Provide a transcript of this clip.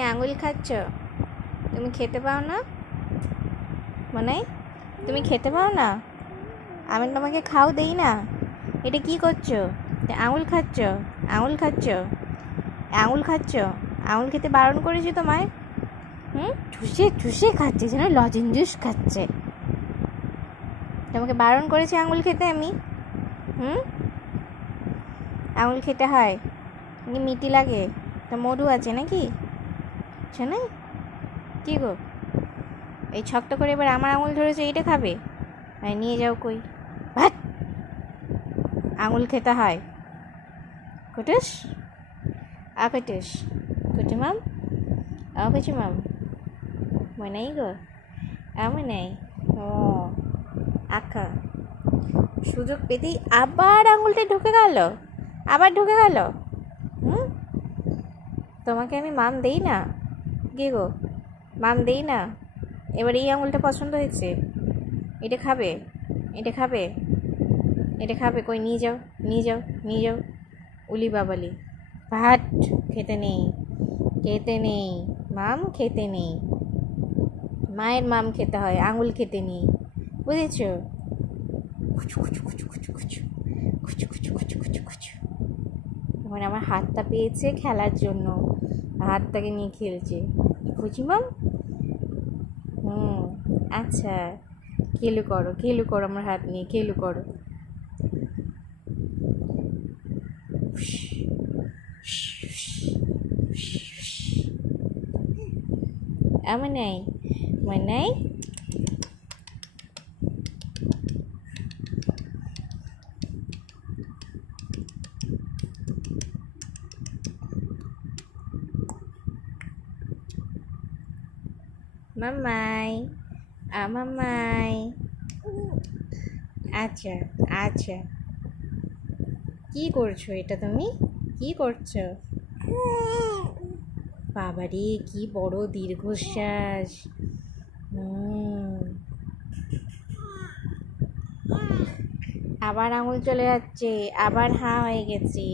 তুমি আঙুল খাচ্ছ? তুমি খেতে পাও না? মানে তুমি খেতে পাও না? আমি তোমাকে খাও দেই না? এটা কি করছো? আঙুল খাচ্ছ? আঙুল খাচ্ছ? আঙুল খাচ্ছ? আঙুল খেতে বারণ করেছি তোমায়? ঠুসে ঠুসে খাচ্ছে, যেন লজেন জুস খাচ্ছে। তোমাকে বারণ করেছি আঙুল খেতে আমি? আঙুল খেতে হয় মিটি লাগে, তা মধু আছে নাকি? শোনাই কি গো, এই ছকটা করে এবার আমার আঙুল ধরেছে, এইটা খাবে? নিয়ে যাও কই, ভাত। আঙুল খেতে হয়। কুটুস কুটুস কুটু মাম, কুচু মাম, মনাই গো, মনাই। ও আখা, সুযোগ পেতেই আবার আঙুলটা ঢুকে গেল, আবার ঢুকে গেল। তোমাকে আমি মাম দেই না? কি গো, মাম দেই না? এবার এই আঙুলটা পছন্দ হয়েছে, এটা খাবে? এটা খাবে? এটা খাবে? কই নিয়ে যাও, নিয়ে যাও, নিয়ে যাও। উলি বাবালি, ভাত খেতে নেই, খেতে নেই মাম, খেতে নেই। মায়ের মাম খেতে হয়, আঙুল খেতে নেই, বুঝেছ? কুচু কুচু কুচু কুচু কুচু কুচু কুচু কুচু কুচু কুচু। এখন আমার হাতটা পেয়েছে খেলার জন্য, হাতটাকে নিয়ে খেলছে। কুচি মাম, আচ্ছা, খেলু করো, খেলু করো, আমার হাত নিয়ে খেলু করো। আমার নাই, আমার নাই। মামাই, মামাই। আচ্ছা আচ্ছা, কি করছো এটা তুমি? কি করছো? বাবারে, কি বড় দীর্ঘশ্বাস। আবার আঙুল চলে যাচ্ছে, আবার হাঁ হয়ে গেছে।